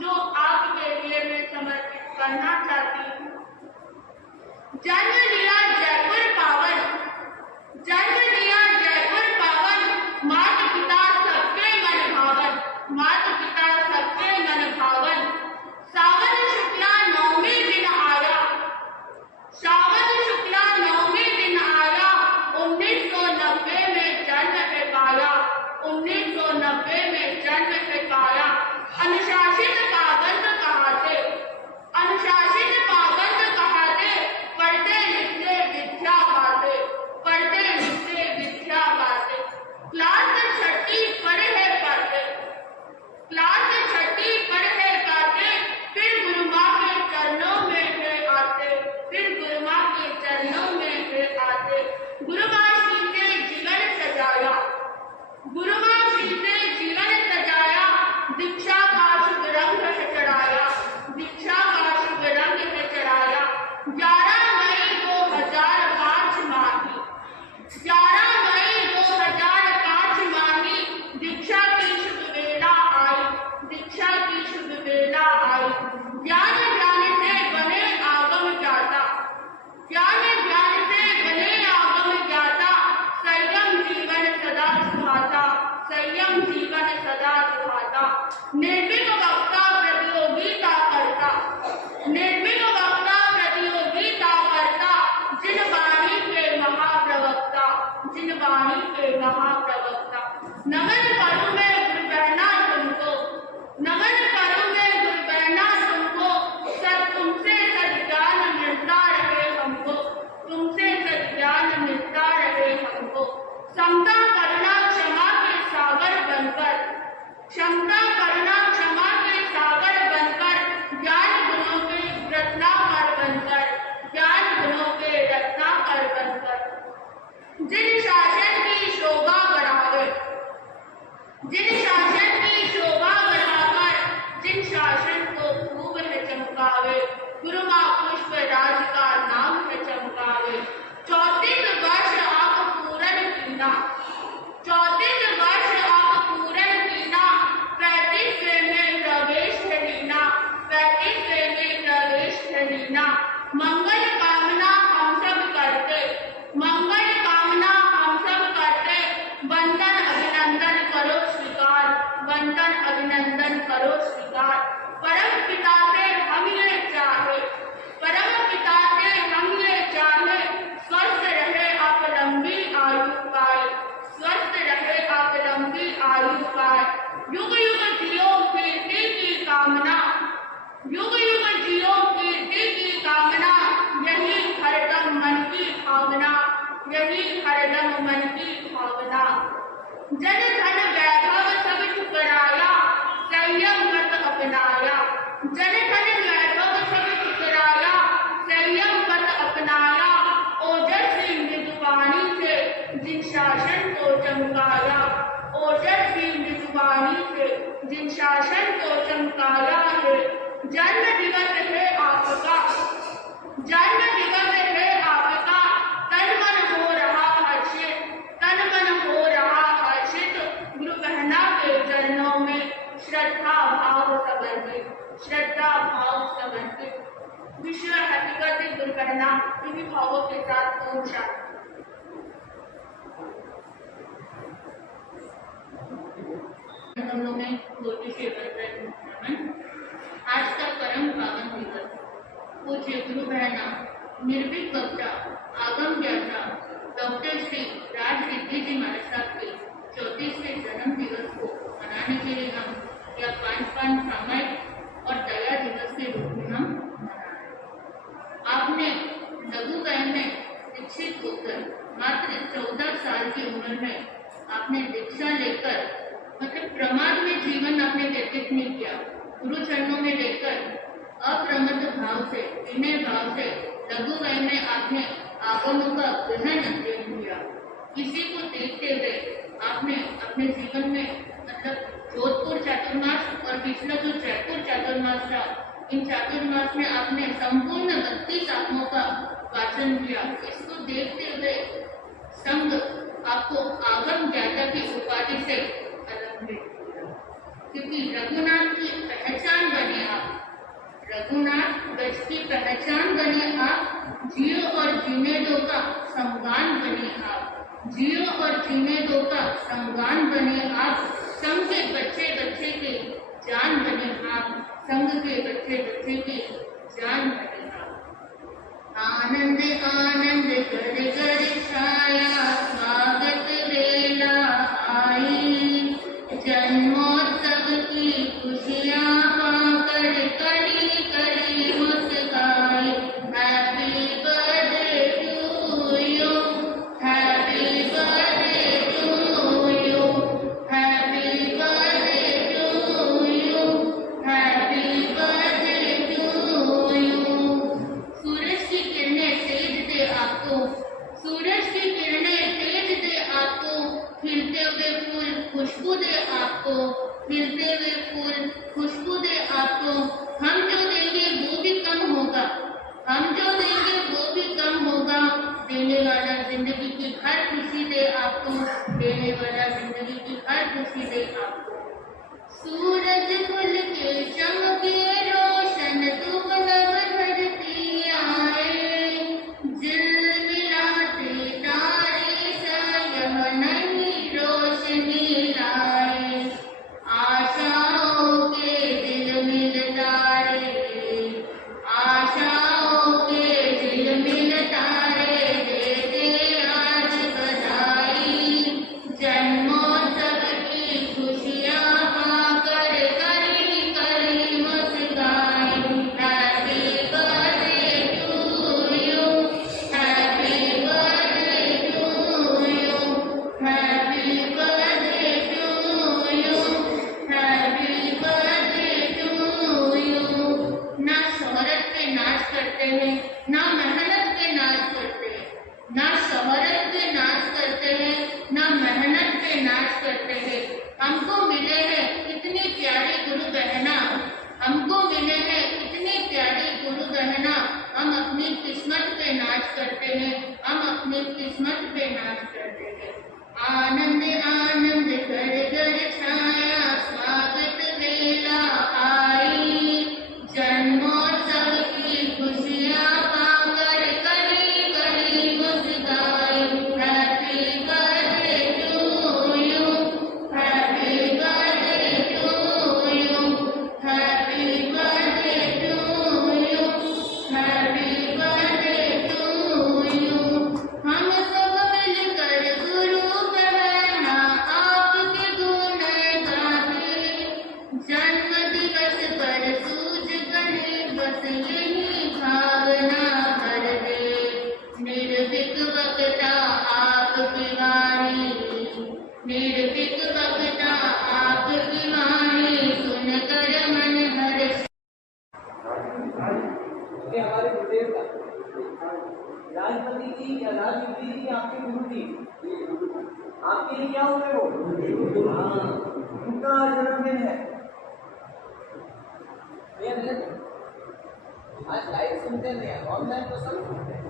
जो आपके लिए मैं समर्पित करना चाहती हूँ। जन्म लिया जयपुर पावन, जन्म लिया जयपुर पावन, माता पिता सबके मन भावन, माता पिता सबके मन भावन। सावन शुक्ला नवमी दिन आया, सावन शुक्ला नवमी दिन आया, 1990 में जन्म है पाया, 1990 में जन्म है पाया। अनुशासित पाबंद कहाते, अनुशासित पाबंद कहाते, पढ़ते लिखते विद्या पाते, पढ़ते लिखते विद्या पाते। क्लास छठी पढ़े है पाते, क्लास छठी पढ़े पाते, फिर गुरु माँ के चरणों में है आते, फिर गुरु माँ के चरणों में है आते। गुरु माँ श्री से जीवन सजाया, गुरु माँ श्री से जीवन सजाया, दीक्षा का शुभ रंग है चढ़ाया, दीक्षा का शुभ रंग है चढ़ाया। 11 मई 2005 माही, 11 मई 2005 माही, दीक्षा की शुभ वेला आई, दीक्षा की शुभ वेला आई। ज्ञान ज्ञान से बने आगम ज्ञाता, ज्ञान ज्ञान से बने आगम ज्ञाता, संयम जीवन सदा सुहाता, संयम जीवन सदा सुहाता। निर्भीक वक्ता प्रतियोगिता करता, निर्भीक वक्ता प्रतियोगिता करता, जिन वाणी के महाप्रवक्ता, जिन वाणी के महाप्रवक्ता। नमन करूं मैं गुरु बहना तुमको, नमन करूं मैं गुरु बहना तुमको, सद तुमसे सद्ज्ञान मिलता रहे हमको, तुमसे सद्ज्ञान मिलता रहे हमको। समता करुणा क्षमा के सागर बनकर, क्षमता करुणा क्षमा के सागर बनकर, ज्ञान गुणों के रत्नाकर बनकर, ज्ञान गुणों के रत्नाकर बनकर। जिन शासन की शोभा बढ़ावे, जिन शासन की शोभा बढ़ाकर, जिन शासन को खूब है चमकावे, गुरु माँ पुष्प राज का नाम है चमकावे। 34 वर्ष आप पूर्ण कीना, 34 वर्ष आप पूर्ण कीना, 35वें में प्रवेश है लीना, 35वें में प्रवेश है लीना। मंगल कामना हम सब करते, मंगल कामना हम सब करते, वंदन अभिनंदन करो स्वीकार, वंदन अभिनंदन करो स्वीकार। परम पिता से हम ये चाहे, परम पिता से हम ये चाहे, स्वस्थ रहे आप लंबी आयु पाए, स्वस्थ रहे आप लंबी आयु पाए। युग युग जियो कीर्ति की कामना, युग युग जियो कीर्ति की कामना, यही हरदम मन की भावना, यही हरदम मन की भावना। जन धन वैभव सब ठुकराया, संयम व्रत अपनाया, जन धन वैभव सब ठुकराया, संयम व्रत अपनाया। ओजस्वी मृदुवाणी से जिन शासन को चमकाया, ओजस्वी मृदुवाणी से जिन शासन को चमकाया है। जन्म दिवस है आपका, जन्म दिवस है आपका, तन मन हो रहा हर्षित, तन मन हो रहा हर्षित। गुरु बहना के चरणों में श्रद्धा भाव समर्पित, श्रद्धा भाव समर्पित। विश्व हकीकत गुरु बहना इन्हीं भावों के साथ ओम शांति। हम लोग में छोटी सी आज का परम पावन दिवस, पूज्य गुरु बहना निर्भीक वक्ता आगम ज्ञाता डॉक्टर श्री राज रिद्धि जी महाराज साहब के 34वें जन्म दिवस को मनाने के लिए हम यह 5 सामायिक और दया दिवस के रूप में हम मना रहे हैं। आपने लघु गायन में दीक्षित होकर मात्र 14 साल की उम्र में आपने दीक्षा लेकर मतलब प्रमाद में जीवन आपने व्यतीत नहीं किया, गुरु चरणों में लेकर अप्रमद भाव से, विनय भाव से लघु गायन में आपने आगमों का गहन अध्ययन किया। किसी को देखते हुए आपने अपने जीवन में मतलब जोधपुर चातुर्मास और पिछला जो जयपुर चातुर्मास था, इन चातुर्मास में आपने संपूर्ण 32 आत्मों का वाचन किया। इसको देखते हुए संघ आपको आगम ज्ञाता की उपाधि से अलग किया। क्योंकि रघुनाथ की पहचान बने आप, रघुनाथ गज की पहचान बने आप, जियो और जीने दो का समगान बने आप, जियो और जीने दो का समगान बने आप, संग के बच्चे बच्चे के जान बने आप, संग के बच्चे बच्चे के जान बने आप। आनंद आनंद कर कर छाया स्वागत वेला आई, जन्मोत्सव की खुशियाँ पाकर करी करी मुस्काई, happy birthday to you, happy birthday to you, happy birthday to you, happy birthday to you. सूरज की किरणें तेज दे आपको, सूरज की किरणें तेज दे आपको, खिलते हुए फूल खुशबू दे आपको, खिलते हुए फूल खुशबू दे आपको। हम जो देंगे वो भी कम होगा, हम जो देंगे वो भी कम होगा, देने वाला जिंदगी की हर खुशी दे आपको, देने वाला जिंदगी की हर खुशी दे आपको। सूरज खुल के चमके रोशन तुम नव धरती आए, झिलमिलाते तारे साया नहीं रोशनी लाए, आशाओं के झिलमिल तारे, आशाओं के झिलमिल तारे देते आज बधाई, जन्मोत्सव की खुशियाँ पाकर करी करी मुस्काई, happy birthday to you, happy birthday to you, happy birthday to you, happy birthday to you. ना शोहरत पे नाच करते हैं, ना मेहनत पे नाच करते हैं, ना शोहरत पे नाच करते हैं, ना मेहनत पे नाच करते हैं। हमको मिले हैं इतनी प्यारी गुरु बहना, हमको मिले हैं इतनी प्यारी गुरु बहना, हम अपनी किस्मत पे नाच करते हैं, हम अपनी किस्मत पे नाच करते हैं। आनंद आनंद कर कर छाया स्वागत वेला आई, जन्मोत्सव की खुशियाँ पाकर करी करी मुस्काई, happy birthday to you, happy birthday to you, happy birthday to you, happy birthday to you. हम सब मिलकर गुरु बहना आपके गुण गाते, जन्म दिवस पर सूझ गए बस यही भावना भर दे, निर्भीक वक्ता आपकी वाणी, निर्भीक वक्ता आपकी वाणी, सुनकर मन हर्ष। ये हमारे गुरुदेव का राजपति जी या राजनीति जी आपके गुरु जी, आपके लिए क्या हुए वो? उनका जन्मदिन है। आज लाइव सुनते नहीं, ऑनलाइन तो सब सुनते हैं।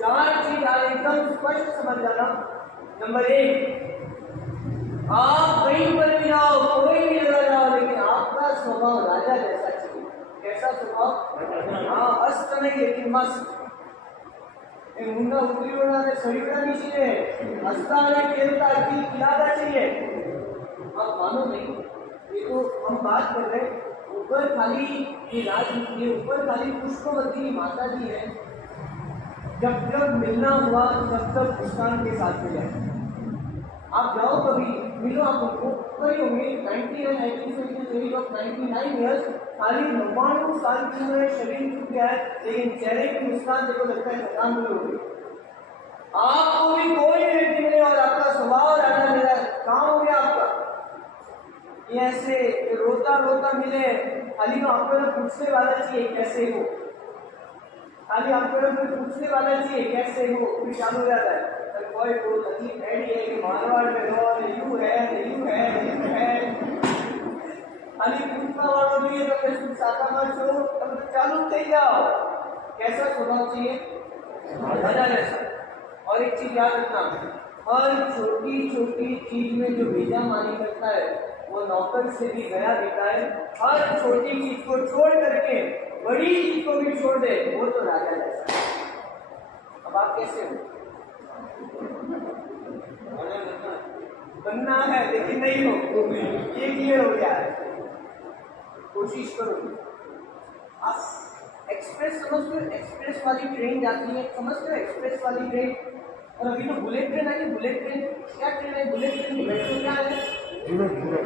चार चीज आज एकदम स्पष्ट समझ जाना। नंबर 1, आप कहीं पर भी जाओ, कोई भी जगह जाओ, लेकिन आपका स्वभाव राजा जैसा चाहिए। कैसा स्वभाव? हाँ, अस्त नहीं लेकिन मस्त। मुंडा उतरी होना है, शरीर नहीं चाहिए, हंसता है, खेलता है, खिलाता चाहिए। आप मानो नहीं, ये तो हम बात कर रहे हैं ऊपर खाली ये राजनीति है, ऊपर खाली पुष्पवती की माता जी है। जब जब मिलना हुआ तब तब मुस्कान के साथ मिले। आप जाओ कभी मिलो, आप उनको कई होंगे 99 ईयर्स, खाली 99 साल की उम्र, शरीर टूट गया है, लेकिन चेहरे की मुस्कान देखो लगता है खत्म हो गई। आपको भी कोई व्यक्ति मिले और आपका स्वभाव राजा मिला, काम हो गया आपका। ये ऐसे रोता रोता मिले, खाली तो आपको पूछने वाला चाहिए कैसे हो, खाली आपको पूछने वाला चाहिए कैसे हो, फिर चालू हो जाता है कोई को तकलीफ है नहीं है कि मारवाड़ में रहो, यू है खाली पूछना वालों भी है, तो फिर साता मत छोड़ो, तब तो चालू થઈ जाओ। कैसा स्वभाव चाहिए? राजा जैसा। और एक चीज याद रखना, हर छोटी छोटी चीज में जो बेजामानी करता है वो नौकर से भी गया देता है। हर छोटी चीज को छोड़ करके बड़ी चीज को भी छोड़ दे, वो तो राजा जैसा है। अब आप कैसे हो? बनना है लेकिन नहीं हो, ये क्लियर हो गया है। कोशिश करो। आप एक्सप्रेस समझते हो? एक्सप्रेस वाली ट्रेन जाती है, समझते हो एक्सप्रेस वाली ट्रेन? और अभी तो बुलेट ट्रेन आई। बुलेट ट्रेन क्या ट्रेन है? बुलेट ट्रेन मेट्रो क्या है?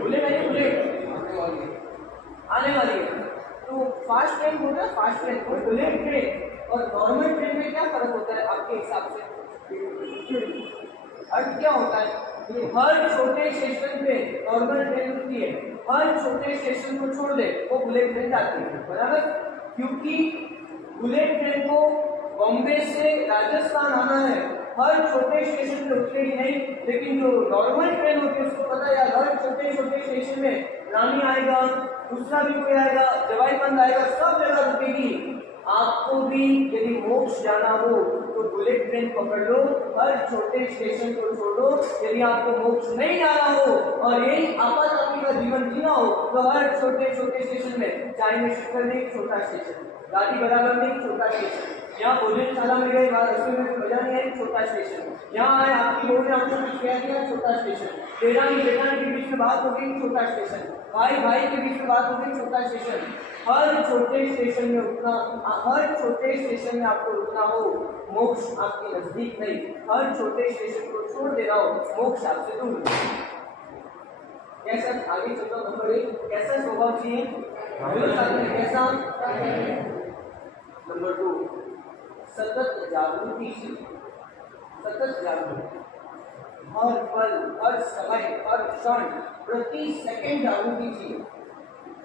बुलेट आई, बुलेट आने वाली है। तो फास्ट ट्रेन होगा, फास्ट ट्रेन और बुलेट ट्रेन और नॉर्मल ट्रेन में क्या फर्क होता है आपके हिसाब से? अर्थ क्या होता है? हर छोटे स्टेशन पे नॉर्मल ट्रेन रुकती है, हर छोटे स्टेशन को छोड़ दे वो बुलेट ट्रेन जाती है, बराबर? क्योंकि बुलेट ट्रेन को बॉम्बे से राजस्थान आना है, हर छोटे स्टेशन पे रुकेगी नहीं। लेकिन जो नॉर्मल ट्रेन होती है उसको पता है यार हर छोटे छोटे स्टेशन में रानी आएगा, दूसरा भी कोई आएगा, जवाईबंद आएगा, सब जगह रुकेगी। आपको भी यदि मोक्ष जाना हो तो बुलेट ट्रेन पकड़ लो, हर छोटे स्टेशन को छोड़ो। यदि आपको मोक्ष नहीं जाना हो और यही आपातकाली का जीवन जीना हो तो हर छोटे छोटे स्टेशन में, चाय में शक्कर नहीं, छोटा स्टेशन, गाड़ी बराबर नहीं, छोटा स्टेशन, यहाँ भोजनशाला में गए रसोई में मजा नहीं आई, छोटा स्टेशन, यहाँ आए आपकी बहू ने आपको कुछ कह दिया, छोटा स्टेशन, देरानी जेठानी के बीच में बात हो गई, छोटा स्टेशन, भाई भाई के बीच में बात हो गई, छोटा स्टेशन। हर छोटे स्टेशन में रुकना, हर छोटे स्टेशन में आपको रुकना हो, मोक्ष आपके नजदीक नहीं, हर छोटे स्टेशन को छोड़ दे रहा हो, मोक्ष आपसे दूर। कैसा आगे चलता नंबर 1, कैसा स्वभाव चाहिए? कैसा? नंबर 2, सतत जागृति चाहिए। सतत जागृति, हर पल, हर समय, हर क्षण, प्रति सेकंड जागृति चाहिए।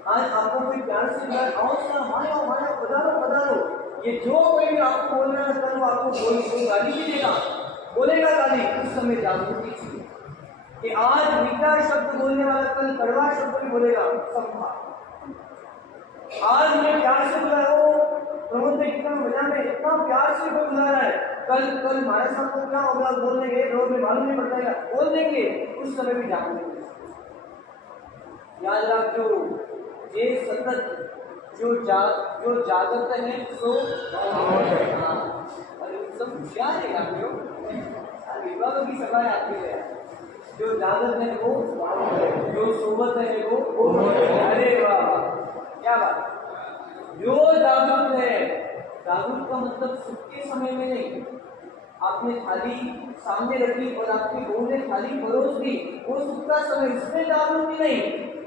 आज आपको कोई प्यार से बोला, आओ सर, माया माया, पधारो पधारो, ये जो कोई भी आपको बोल रहा है कल वो आपको कोई गाली भी देगा, बोलेगा गाली, उस समय जागृति चाहिए कि आज मीठा शब्द बोलने वाला कल कड़वा शब्द भी बोलेगा, संभा। आज मैं प्यार से बुला रहा हूँ, प्रमोद ने कितना मजा में इतना प्यार से कोई बुला रहा है, कल कल हमारे साथ को क्या होगा, बोल देंगे, रोड में मालूम नहीं पड़ता है, बोल देंगे, उस समय भी जागृति। याद रखो, ये सतत जो जागत है सो अरे सब क्या है आप लोग, विवाह की सभा है आपके लिए। जो जागत है वो, जो सोबत है वो, अरे वाह क्या बात। जो जागरूक है, जागरूक का मतलब सुख के समय में नहीं, आपने थाली सामने रखी और आपकी बहू ने थाली परोस दी, वो सुख का समय, इसमें जागरूक नहीं।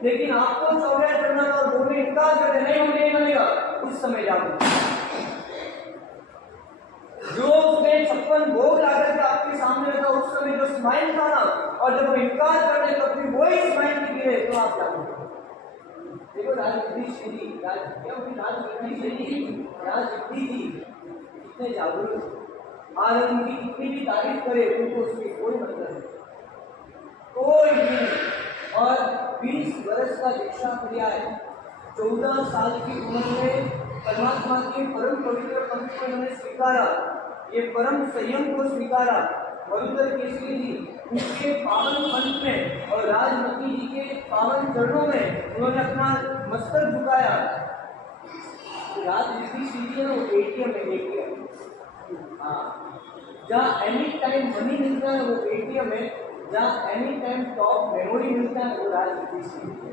लेकिन आपको चौड़ाई करना और बहू ने इनकार करके नहीं होने बनेगा, उस समय जागरूक। जो उसने 56 भोग लाकर के आपके सामने रखा, उस समय जो स्माइल था ना, और जब वो इनकार करने तो फिर वही स्माइल की गिरे, तो आप जागरूक। देखो राजनीति श्री राजनीति जी कितने जागरूक, आज उनकी कितनी भी तारीफ करे उनको उसकी कोई मतलब नहीं, कोई नहीं। और 20 वर्ष का दीक्षा किया है, 14 साल की उम्र में परमात्मा के परम पवित्र पंथ को इन्होंने स्वीकारा, ये परम संयम को स्वीकारा। मरुधर केसरी जी उनके पावन पंथ में और राजमती जी के पावन चरणों में उन्होंने अपना मस्तक झुकाया। राजनीति सीधी है वो एटीएम है, एटीएम, हाँ, जहाँ एनी टाइम मनी मिलता है वो एटीएम है, जहाँ एनी टाइम टॉप मेमोरी मिलता है वो राजनीति सीधी है।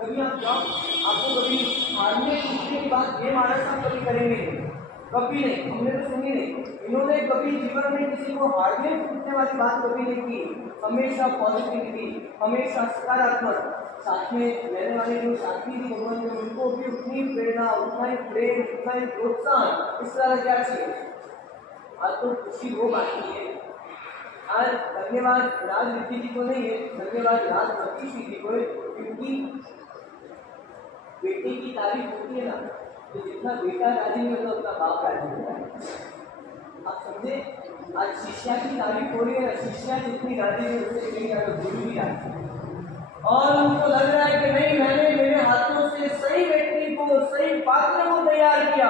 कभी आप जॉब, आपको कभी हारने जीतने की बात ये महाराज साहब कभी करेंगे कभी नहीं, हमने तो सुनी नहीं, इन्होंने कभी जीवन में किसी को हारने जीतने वाली बात कभी नहीं की, हमेशा पॉजिटिविटी, हमेशा सकारात्मक। साथ में रहने वाले जो साथी थी भगवान ने उनको भी उतनी प्रेरणा, उतना ही प्रेम, उतना ही प्रोत्साहन, इस तरह क्या चाहिए। आज तो खुशी वो बात की है, आज धन्यवाद राजनीति जी को नहीं है, धन्यवाद राजमती जी को है, क्योंकि बेटे की तारीफ होती है ना, तो जितना बेटा राजी होता है उतना बाप राजी होता है। आप समझे, आज शिष्या की तारीफ हो रही है, शिष्या जितनी राजी है उससे कहीं ज्यादा गुरु भी राजी है, और उनको लग रहा है कि नहीं मैंने मेरे हाथों से सही व्यक्ति को, सही पात्र को तैयार किया।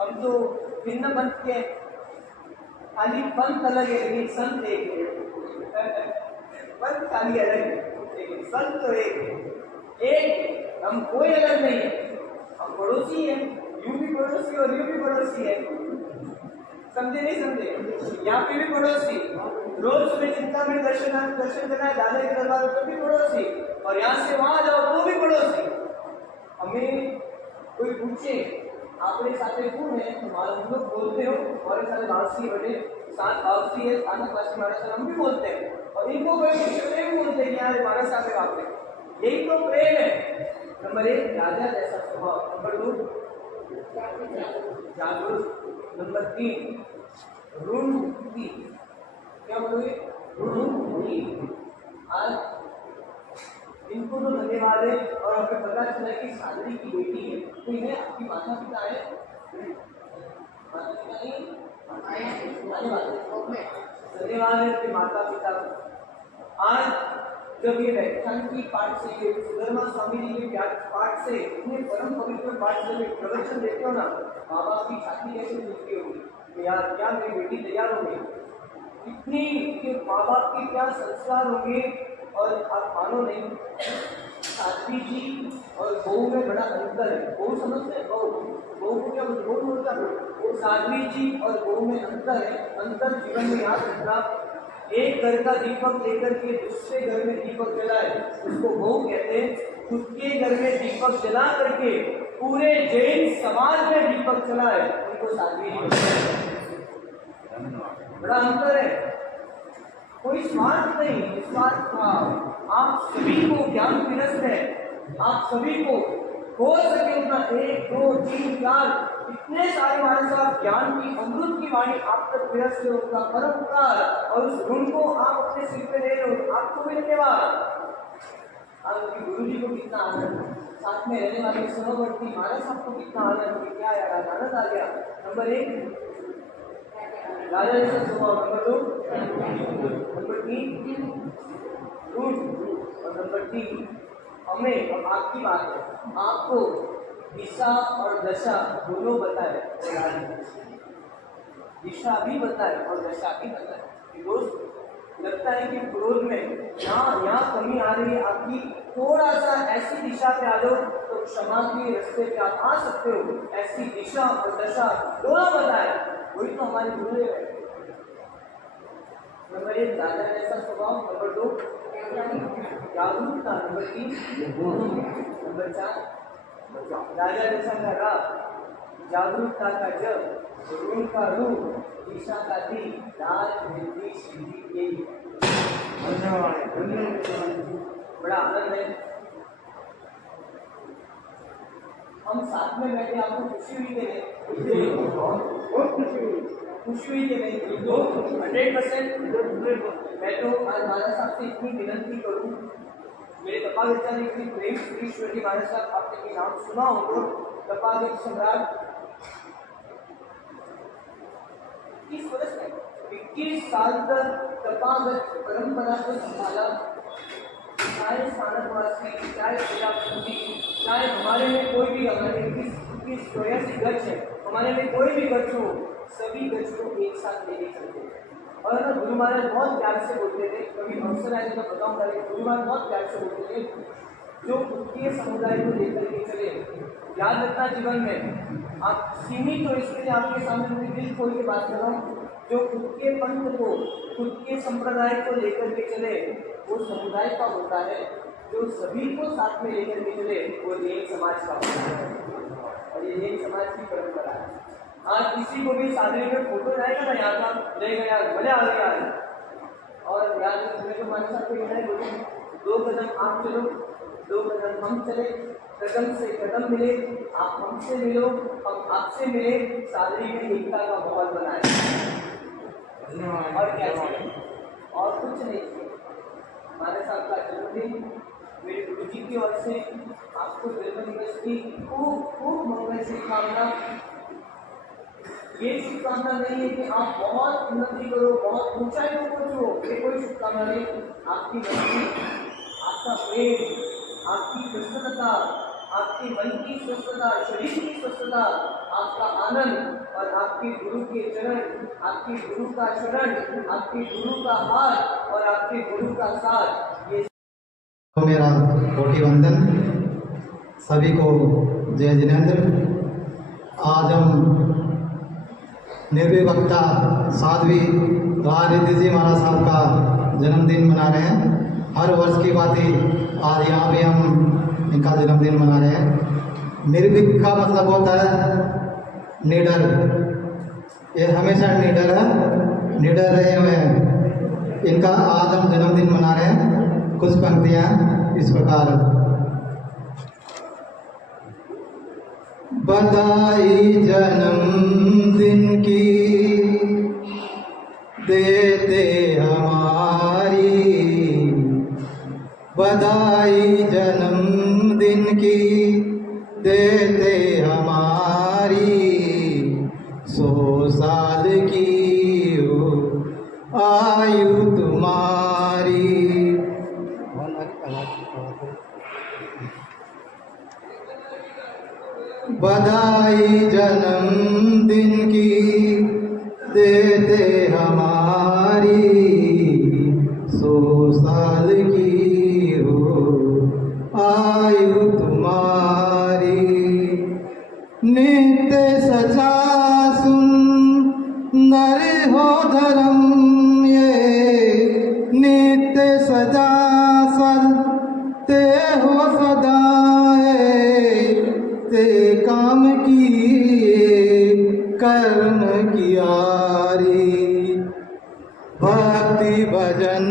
हम तो भिन्न पंथ के, खाली पंथ अलग है लेकिन संत एक है। पंथ खाली अलग है, लेकिन संत तो एक हम कोई अलग नहीं है, हम पड़ोसी हैं, यूं भी पड़ोसी और यूं भी पड़ोसी है। समझे नहीं समझे? यहाँ पे भी पड़ोसी, रोज सुबह चिंता में दर्शन करना है दादा के दरबार पर भी पड़ोसी, और यहाँ से वहां जाओ तो भी पड़ोसी। हमें कोई पूछे आपने साथे कौन है, तुम्हारा हम लोग बोलते हो हमारे साथ वासी बड़े साथ वासी है, स्थानक वासी हमारे साथ हम भी बोलते हैं, और इनको कोई प्रेम बोलते हैं कि यार हमारे साथ है वापस, यही तो प्रेम है। नंबर 1 राजा जैसा स्वभाव, नंबर 2 जागरूक, नंबर 3 ऋण मुक्ति। क्या बोलोगे? ऋण मुक्ति। आज इनको तो धन्यवाद है, और हमें पता चला कि सादरी की बेटी है, कोई है आपकी माता पिता है? माता पिता नहीं, धन्यवाद है आपके माता पिता। आज जब ये व्याख्यान की पाठ से, सुधर्मा स्वामी जी के पाठ से, इतने परम पवित्र पाठ से जब प्रवचन देते हो ना, माँ बाप की छाती कैसे टूटती होगी यार, क्या मेरी बेटी तैयार हो गई, इतनी माँ बाप के क्या संस्कार होंगे। और आप मानो नहीं, साध्वी जी और बहू में बड़ा अंतर है। बहू समझते हैं? बहू को क्या बोलते? बहू बोलता है। साध्वी जी और बहू में अंतर है। अंतर जीवन में याद रखना, एक घर का दीपक लेकर के दूसरे घर में दीपक जलाए उसको बहू कहते हैं, खुद के घर में दीपक जला करके पूरे जैन समाज में दीपक जलाए उनको साध्वी जी कहते हैं। बड़ा अंतर है। कोई स्वार्थ नहीं, निस्वार्थ भाव। आप सभी को ज्ञान विरस्त है, आप सभी को हो सके उतना 1 2 3 4 इतने सारे हमारे साथ ज्ञान की अमृत की वाणी आप तक विरस्त है, उनका परोपकार और उस गुण को आप अपने सिर पे ले लो, आपको भी धन्यवाद। आप गुरु जी को कितना आनंद, साथ में रहने वाले सहवर्ती मानस आपको कितना आनंद, क्या यार आनंद आ गया। नंबर 1 राजा जैसा स्वभाव, नंबर 2 नंबर 3 रूठ, और नंबर 3 हमें, और आपकी बात है, आपको दिशा और दशा दोनों बताए, दिशा भी बताए और दशा भी बताए। दोस्त लगता है कि क्रोध में यहाँ कमी आ रही है आपकी, थोड़ा सा ऐसी दिशा पे आ जाओ तो क्षमा के रास्ते पे आप आ सकते हो। ऐसी दिशा और दशा दोनों बताए, वही तो हमारे गुरुदेव है। नंबर 1 राजा जैसा स्वभाव, नंबर 2 जागरूकता, नंबर 3 नंबर 4 राजा जैसा का रा, जागरूकता का जब, ऋण का रू, दिशा का दी, राज वृद्धि सिद्धि यही। बड़ा आनंद है। हम साथ में बैठे, आपको खुशी हुई कि नहीं? खुशी हुई कि नहीं? 100%। मैं तो आज महाराज साहब से इतनी विनंती करूं, मेरे तपागच्चा ने इतनी प्रेम ईश्वर जी महाराज साहब, आपने ये नाम सुना हो तो तपागत सम्राट 21 वर्ष में 21 साल तक तपागत परंपरा को संभाला। चाहे स्थानकवासी, चाहे प्रजापति, चाहे हमारे में कोई भी, हमारे 21 वयस्क गच्छ है, हमारे में कोई भी गच्छ हो, सभी गच्छ को एक साथ लेके चलते हैं। और ना गुरु महाराज बहुत प्यार से बोलते थे, कभी अवसर आए तो बताऊंगा, लेकिन गुरु महाराज बहुत प्यार से बोलते थे, जो खुद के समुदाय को लेकर के चले। याद रखना जीवन में आप सीमित हो, इसके लिए आपके सामने मुझे दिल खोल के बात कर रहा हूँ, जो खुद के पंथ को, खुद के संप्रदाय को लेकर के चले वो समुदाय का होता है, जो सभी को साथ में लेकर के चले वो जैन समाज का होता है, और ये जैन समाज की परंपरा है। आज किसी को भी शादी में फोटो जाएगा ना, यहाँ का ले गया, मजा आ गया। और याद रखने को मान साहब को है, 2 कदम आप चलो, 2 कदम हम चले, कदम से कदम मिले, आप हमसे मिलो, हम आपसे मिले, शादी में एकता का माहौल बनाए। और क्या चाहिए? और कुछ नहीं चाहिए। हमारे साथ का जन्मदिन, मेरे गुरु जी की ओर से आपको जन्मदिवस की खूब खूब मंगल शुभकामना। ये शुभकामना नहीं है कि आप बहुत उन्नति करो, बहुत ऊंचाई को पहुंचो, ये कोई शुभकामना नहीं। आपकी मस्ती, आपका प्रेम, आपकी प्रसन्नता, आपकी मन की स्वस्थता, शरीर की स्वस्थता, आपका आनंद और आपके गुरु के चरण, आपके गुरु का शरण, आपके गुरु का हाथ और आपके गुरु का साथ, ये तो मेरा कोटि वंदन। सभी को जय जिनेन्द्र। आज हम निर्विवक्ता साध्वी राजरिद्धि जी महाराज साहब का जन्मदिन मना रहे हैं। हर वर्ष की बात ही आज यहाँ भी हम इनका जन्मदिन मना रहे हैं। निर्भीक का मतलब होता है निडर। ये हमेशा निडर है, निडर रहे हुए हैं। इनका आज हम जन्मदिन मना रहे हैं। कुछ पंक्तियाँ इस प्रकार। बधाई जन्मदिन की देते हमारी, बधाई जन्मदिन की देते हमारी, 100 साल की हो आयु तुम्हारी। बधाई जन्मदिन की देते हमारी, 100 साल की हो आयु तुम्हारी। नित्य सचा सुंदर हो धर्म ये, नित्य सजा सत्य हो सदाए, ते काम किए कर्म कियारी। भक्ति भजन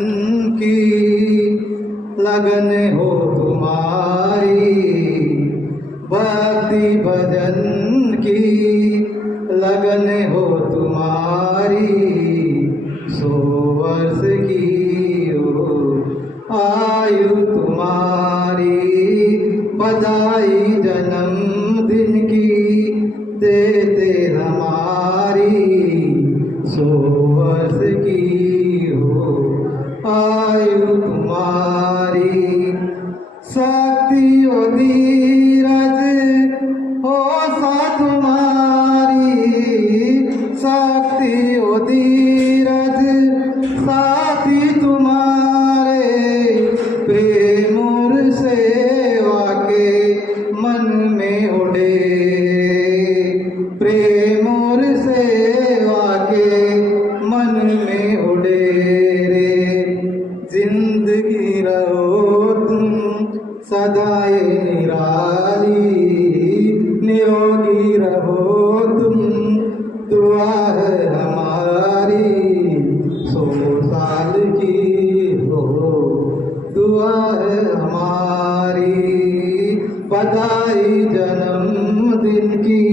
की लगन हो तुम्हारी, भक्ति भजन की लगन हो तुम्हारी, 100 वर्ष की हो आयु तुम्हारी। बधाई जन्मदिन की देते हमारी, 100 वर्ष की हो आयु तुम्हारी। शक्ति और धीरज हो साथ तुम्हारी, शक्ति और धीरज साथी तुम्हारे, प्रेम और सेवा के मन में उड़े, प्रेम और सेवा के मन में उड़े रे। जिंदगी रहो तुम सदाए निराली, निरोगी रहो तुम दुआ है हमारी, 100 साल की हो दुआ है हमारी। बधाई जन्मदिन की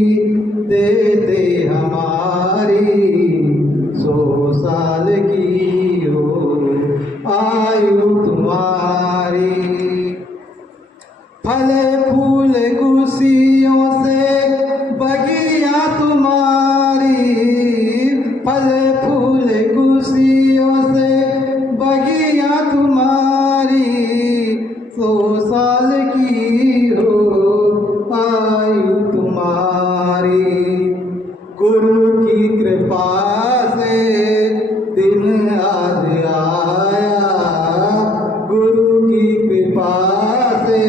देते हमारी, 100 साल की हो आयु तुम्हारी। फल फूल खुशियों से बगिया तुम्हारी, फल फूल खुशियों से बगिया तुम्हारी, 100 साल की हो आयु तुम्हारी। गुरु की कृपा से दिन आज आया, गुरु की कृपा से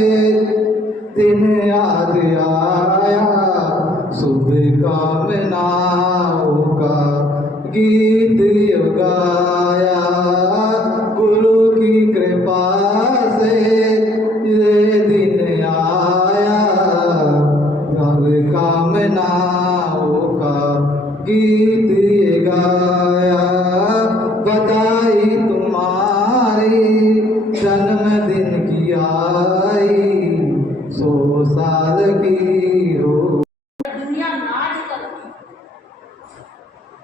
दिन आज आया, शुभ कामनाओं का गीत गाया। गुरु की कृपा से ये दिन आया, सब कामनाओं का गीत गाया। बधाई तुम्हारी जन्मदिन की आई, 100 साल की हो। दुनिया नाच करती।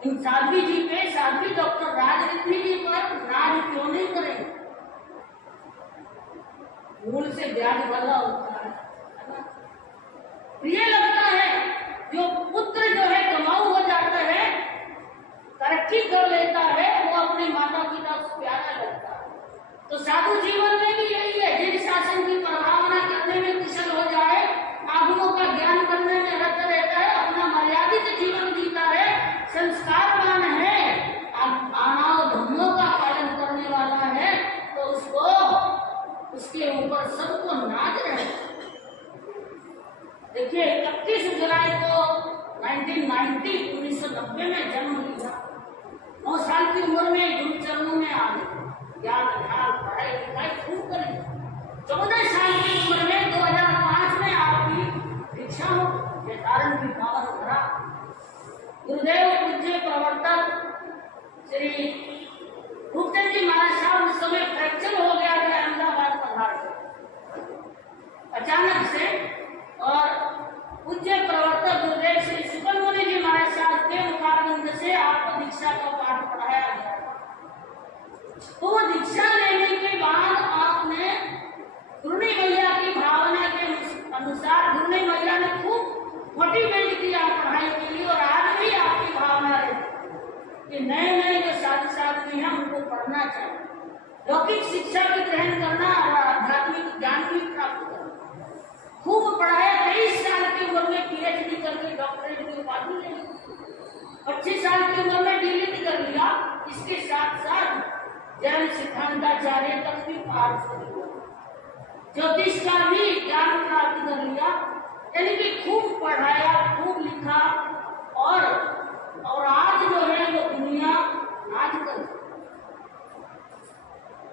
इन साध्वी जी पे, साध्वी डॉक्टर राजरिद्धि जी पर राज क्यों नहीं करें? मूल से ब्याज वाला होता है ना? प्रिय लगता है जो पुत्र जो है कमाऊ हो जाता है, तरक्की कर लेता है, वो अपने माता पिता को प्यारा लगता है। तो साधु जीवन में भी यही है, जिन शासन की प्रभावना करने में कुशल हो जाए 1990 में जन्म लिया। 9 साल की उम्र में गुरु चरणों में आ गए, ज्ञान ध्यान पढ़ाई लिखाई खूब करी। 14 साल की उम्र में 2005 में आपकी दीक्षा हो, ये कारण की पावन धरा। गुरुदेव पूज्य प्रवर्तक श्री रूपचंद जी महाराज साहब उस समय फ्रैक्चर हो गया था अहमदाबाद पधार अचानक से, और पूज्य प्रवर्तक गुरुदेव श्री सुब्रमण्य जी महाराज साहब के मुखारविंद से आपको दीक्षा का पाठ पढ़ाया गया। तो वो दीक्षा लेने के बाद आपने गुरुनी मैया की भावना के अनुसार गुरुनी मैया ने खूब मोटिवेट किया पढ़ाई के लिए, और आज भी आपकी भावना है कि नए नए जो छात्र हैं उनको पढ़ना चाहिए, लौकिक शिक्षा की ग्रहण करना और आध्यात्मिक ज्ञान भी प्राप्त करना। खूब पढ़ाया, 23 साल की उम्र में PhD करके डॉक्टरेट की उपाधि ले ली, 25 साल की उम्र में DLIT कर लिया। इसके साथ साथ जैन सिद्धांताचार्य तक भी पाठ कर लिया, ज्योतिष का भी ज्ञान प्राप्त कर लिया। यानी कि खूब पढ़ाया, खूब लिखा, और आज जो है वो दुनिया नाज कर,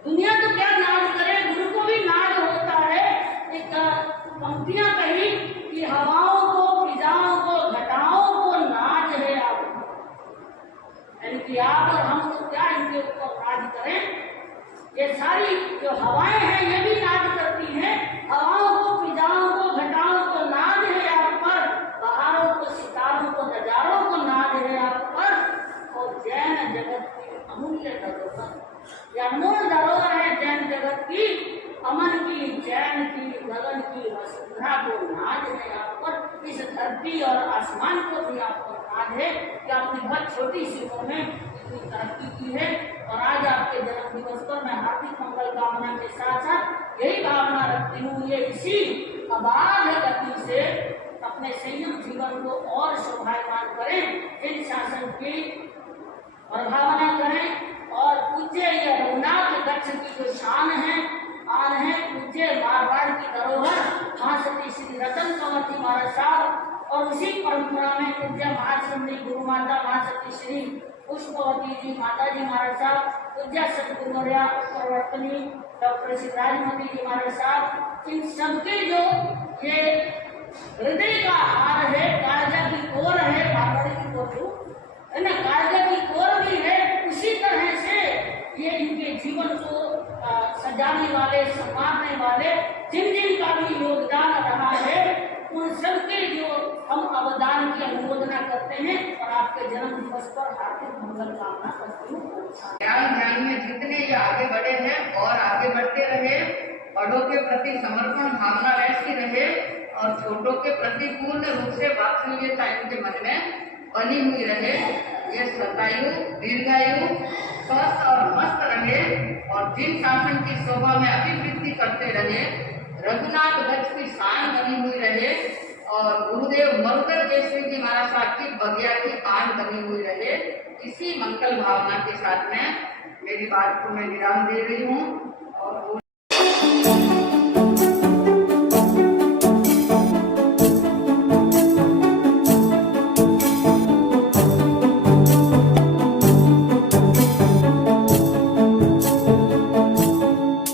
दुनिया तो क्या नाज करे, गुरु को भी नाज होता है। एक पंक्तियां कही कि हवाओं को, फिजाओं को, घटाओं को नाज है आप, यानी कि आप और हम तो क्या इनके ऊपर नाज करें। ये सारी जो हवाएं हैं ये भी नाज करती हैं, हवाओं को, फिजाओं को, घटाओं को नाज है आप पर, बहारों को, सितारों को, नजारों को नाज है आप पर, और जैन जगत की अमूल्य धरोहर, यह अनमोल धरोहर है जैन जगत की, अमन की, चैन की, गगन की वसुंधरा को नाज है आप पर। इस धरती और आसमान को भी आप पर नाज है कि आपने बहुत छोटी सी उम्र में इतनी तरक्की की है। और आज आपके जन्म दिवस पर मैं हार्दिक मंगल कामना के साथ साथ यही भावना रखती हूँ, ये इसी अबाध गति से अपने संयम जीवन को और शोभायमान करें, इन शासन की और भावना करें। और पूज्य ये रघुनाथ दक्ष की जो शान है, आन है, पूज्य मारवाड़ की धरोहर महासती श्री रतन कंवर जी महाराज साहब, और उसी परंपरा में पूज्य महाश्रमणी गुरु माता महासती श्री पुष्पवती जी माता जी महाराज साहब, पूज्य सतगुरुवर्या प्रवर्तनी डॉक्टर श्री राजमती जी महाराज साहब, इन सबके जो ये हृदय का हार है, कालजा की कोर है, मारवाड़ी की कोर है ना, कालजा की कोर भी है, उसी तरह से ये इनके जीवन को सजाने वाले, संवारने वाले जिन जिन का भी योगदान रहा है, उन सबके जो हम अवदान की अनुमोदना करते हैं और आपके जन्म दिवस पर हार्दिक मंगल कामना करती हूँ। ध्यान में जितने ये आगे बढ़े हैं और आगे बढ़ते रहे, बड़ों के प्रति समर्पण भावना वैसी रहे, और छोटों के प्रति पूर्ण रूप से वात्सल्यता इनके मन में बनी हुई रहे। ये सतायु, दीर्घायु, स्वस्थ और मस्त रहे, और जिन शासन की शोभा में अभिवृद्धि करते रहे, रघुनाथ दक्ष की शान बनी हुई रहे, और गुरुदेव मरुधर केसरी जी महाराज साहब की बगिया की आन बनी हुई रहे। इसी मंगल भावना के साथ में मेरी बात को मैं विराम दे रही हूँ। और